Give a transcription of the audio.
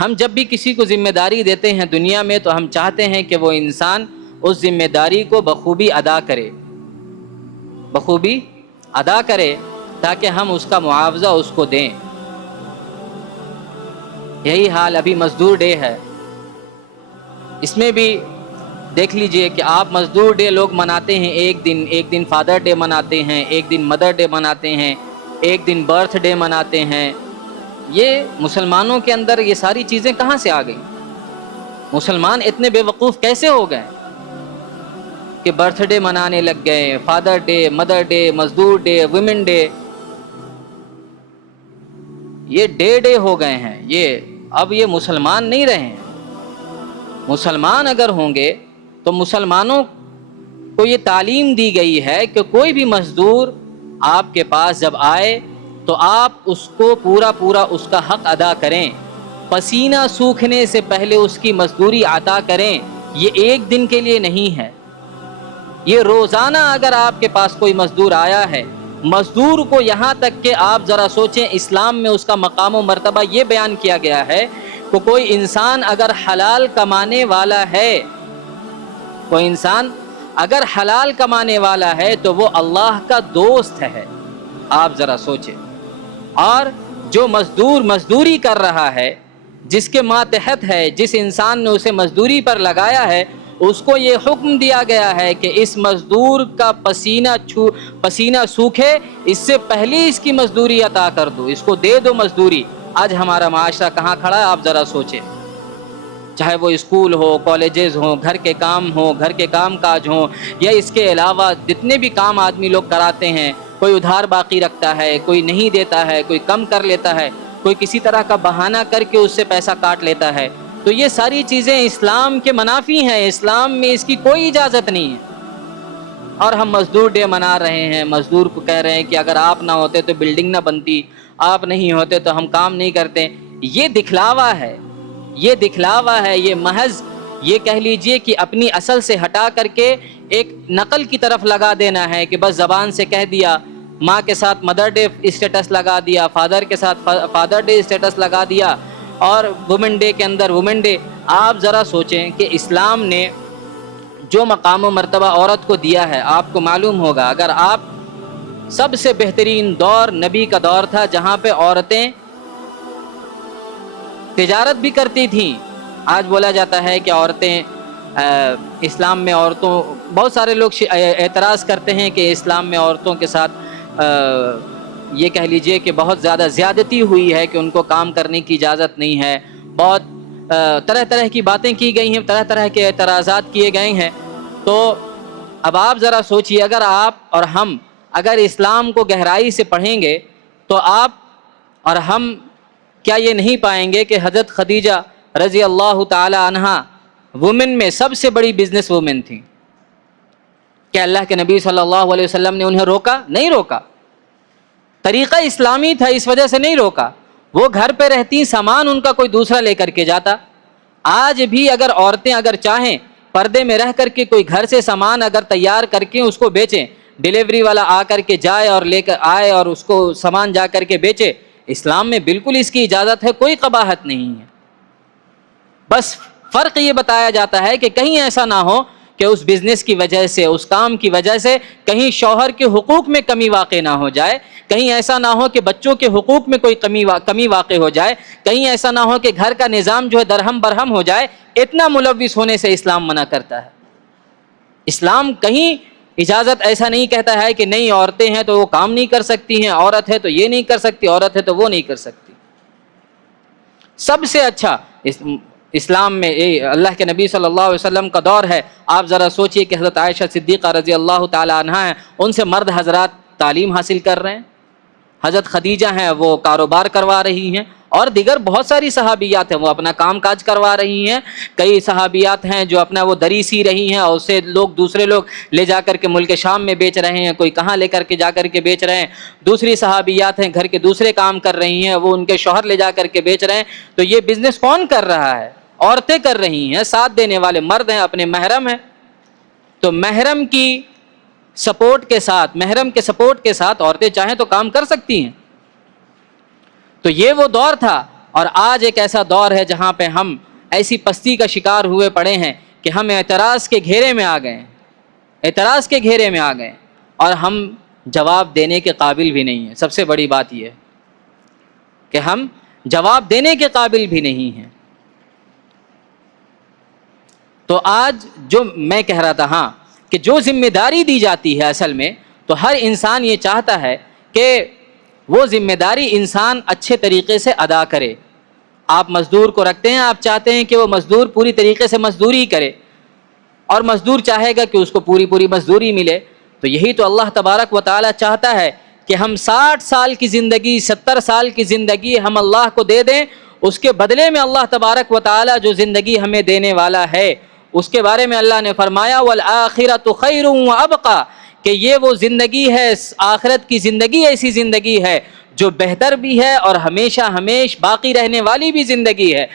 ہم جب بھی کسی کو ذمہ داری دیتے ہیں دنیا میں تو ہم چاہتے ہیں کہ وہ انسان اس ذمہ داری کو بخوبی ادا کرے، بخوبی ادا کرے، تاکہ ہم اس کا معاوضہ اس کو دیں۔ یہی حال ابھی مزدور ڈے ہے، اس میں بھی دیکھ لیجئے کہ آپ مزدور ڈے لوگ مناتے ہیں، ایک دن فادر ڈے مناتے ہیں، ایک دن مدر ڈے مناتے ہیں، ایک دن برتھ ڈے مناتے ہیں۔ یہ مسلمانوں کے اندر یہ ساری چیزیں کہاں سے آ گئیں؟ مسلمان اتنے بے وقوف کیسے ہو گئے کہ برتھ ڈے منانے لگ گئے، فادر ڈے، مدر ڈے، مزدور ڈے، ویمن ڈے، یہ ڈے ہو گئے ہیں۔ اب یہ مسلمان نہیں رہے ہیں۔ مسلمان اگر ہوں گے تو مسلمانوں کو یہ تعلیم دی گئی ہے کہ کوئی بھی مزدور آپ کے پاس جب آئے تو آپ اس کو پورا اس کا حق ادا کریں، پسینہ سوکھنے سے پہلے اس کی مزدوری عطا کریں۔ یہ ایک دن کے لیے نہیں ہے، یہ روزانہ اگر آپ کے پاس کوئی مزدور آیا ہے، مزدور کو یہاں تک کہ آپ ذرا سوچیں اسلام میں اس کا مقام و مرتبہ یہ بیان کیا گیا ہے کہ کوئی انسان اگر حلال کمانے والا ہے، کوئی انسان اگر حلال کمانے والا ہے تو وہ اللہ کا دوست ہے۔ آپ ذرا سوچیں۔ اور جو مزدور مزدوری کر رہا ہے، جس کے ماتحت ہے، جس انسان نے اسے مزدوری پر لگایا ہے، اس کو یہ حکم دیا گیا ہے کہ اس مزدور کا پسینہ سوکھے اس سے پہلے اس کی مزدوری عطا کر دو، اس کو دے دو مزدوری۔ آج ہمارا معاشرہ کہاں کھڑا ہے آپ ذرا سوچیں، چاہے وہ اسکول ہو، کالجز ہوں، گھر کے کام ہوں، گھر کے کام کاج ہوں، یا اس کے علاوہ جتنے بھی کام آدمی لوگ کراتے ہیں، کوئی ادھار باقی رکھتا ہے، کوئی نہیں دیتا ہے، کوئی کم کر لیتا ہے، کوئی کسی طرح کا بہانہ کر کے اس سے پیسہ کاٹ لیتا ہے۔ تو یہ ساری چیزیں اسلام کے منافی ہیں، اسلام میں اس کی کوئی اجازت نہیں ہے۔ اور ہم مزدور ڈے منا رہے ہیں، مزدور کو کہہ رہے ہیں کہ اگر آپ نہ ہوتے تو بلڈنگ نہ بنتی، آپ نہیں ہوتے تو ہم کام نہیں کرتے۔ یہ دکھلاوا ہے، یہ دکھلاوا ہے، یہ محض یہ کہہ لیجئے کہ اپنی اصل سے ہٹا کر کے ایک نقل کی طرف لگا دینا ہے کہ بس زبان سے کہہ دیا، ماں کے ساتھ مدر ڈے اسٹیٹس لگا دیا، فادر کے ساتھ فادر ڈے اسٹیٹس لگا دیا، اور وومن ڈے کے اندر وومن ڈے۔ آپ ذرا سوچیں کہ اسلام نے جو مقام و مرتبہ عورت کو دیا ہے، آپ کو معلوم ہوگا، اگر آپ سب سے بہترین دور نبی کا دور تھا جہاں پہ عورتیں تجارت بھی کرتی تھیں۔ آج بولا جاتا ہے کہ عورتیں اسلام میں عورتوں، بہت سارے لوگ اعتراض کرتے ہیں کہ اسلام میں عورتوں کے ساتھ یہ کہہ لیجئے کہ بہت زیادہ زیادتی ہوئی ہے کہ ان کو کام کرنے کی اجازت نہیں ہے، بہت طرح طرح کی باتیں کی گئی ہیں، طرح طرح کے اعتراضات کیے گئے ہیں۔ تو اب آپ ذرا سوچئے، اگر آپ اور ہم اگر اسلام کو گہرائی سے پڑھیں گے تو آپ اور ہم کیا یہ نہیں پائیں گے کہ حضرت خدیجہ رضی اللہ تعالی عنہا وومن میں سب سے بڑی بزنس وومن تھیں؟ کیا اللہ کے نبی صلی اللہ علیہ وسلم نے انہیں روکا؟ نہیں روکا۔ طریقہ اسلامی تھا، اس وجہ سے نہیں روکا۔ وہ گھر پہ رہتی، سامان ان کا کوئی دوسرا لے کر کے جاتا۔ آج بھی اگر عورتیں اگر چاہیں پردے میں رہ کر کے کوئی گھر سے سامان اگر تیار کر کے اس کو بیچیں، ڈیلیوری والا آ کر کے جائے اور لے کر آئے اور اس کو سامان جا کر کے بیچے، اسلام میں بالکل اس کی اجازت ہے، کوئی قباحت نہیں ہے۔ بس فرق یہ بتایا جاتا ہے کہ کہیں ایسا نہ ہو کہ اس بزنس کی وجہ سے، اس کام کی وجہ سے کہیں شوہر کے حقوق میں کمی واقع نہ ہو جائے، کہیں ایسا نہ ہو کہ بچوں کے حقوق میں کوئی کمی واقع ہو جائے، کہیں ایسا نہ ہو کہ گھر کا نظام جو ہے درہم برہم ہو جائے۔ اتنا ملوث ہونے سے اسلام منع کرتا ہے۔ اسلام کہیں اجازت ایسا نہیں کہتا ہے کہ نہیں عورتیں ہیں تو وہ کام نہیں کر سکتی ہیں، عورت ہے تو یہ نہیں کر سکتی، عورت ہے تو وہ نہیں کر سکتی۔ سب سے اچھا اسلام میں اللہ کے نبی صلی اللہ علیہ وسلم کا دور ہے۔ آپ ذرا سوچئے کہ حضرت عائشہ صدیقہ رضی اللہ تعالی عنہا ہیں، ان سے مرد حضرات تعلیم حاصل کر رہے ہیں۔ حضرت خدیجہ ہیں، وہ کاروبار کروا رہی ہیں، اور دیگر بہت ساری صحابیات ہیں، وہ اپنا کام کاج کروا رہی ہیں۔ کئی صحابیات ہیں جو اپنا وہ دری سی رہی ہیں اور اسے دوسرے لوگ لے جا کر کے ملک شام میں بیچ رہے ہیں، کوئی کہاں لے کر کے جا کر کے بیچ رہے ہیں۔ دوسری صحابیات ہیں گھر کے دوسرے کام کر رہی ہیں، وہ ان کے شوہر لے جا کر کے بیچ رہے ہیں۔ تو یہ بزنس کون کر رہا ہے؟ عورتیں کر رہی ہیں، ساتھ دینے والے مرد ہیں، اپنے محرم ہیں۔ تو محرم کی سپورٹ کے ساتھ، محرم کے سپورٹ کے ساتھ عورتیں چاہیں تو کام کر سکتی ہیں۔ تو یہ وہ دور تھا اور آج ایک ایسا دور ہے جہاں پہ ہم ایسی پستی کا شکار ہوئے پڑے ہیں کہ ہم اعتراض کے گھیرے میں آ گئے ہیں، اعتراض کے گھیرے میں آ گئے، اور ہم جواب دینے کے قابل بھی نہیں ہیں۔ سب سے بڑی بات یہ ہے کہ ہم جواب دینے کے قابل بھی نہیں ہیں۔ تو آج جو میں کہہ رہا تھا، ہاں، کہ جو ذمہ داری دی جاتی ہے اصل میں، تو ہر انسان یہ چاہتا ہے کہ وہ ذمہ داری انسان اچھے طریقے سے ادا کرے۔ آپ مزدور کو رکھتے ہیں، آپ چاہتے ہیں کہ وہ مزدور پوری طریقے سے مزدوری کرے، اور مزدور چاہے گا کہ اس کو پوری مزدوری ملے۔ تو یہی تو اللہ تبارک و تعالی چاہتا ہے کہ ہم 60 سال کی زندگی، 70 سال کی زندگی ہم اللہ کو دے دیں، اس کے بدلے میں اللہ تبارک و تعالی جو زندگی ہمیں دینے والا ہے، اس کے بارے میں اللہ نے فرمایا وَالْآخِرَةُ خَيْرٌ وَأَبْقَىٰ، کہ یہ وہ زندگی ہے، آخرت کی زندگی ایسی زندگی ہے جو بہتر بھی ہے اور ہمیشہ باقی رہنے والی بھی زندگی ہے۔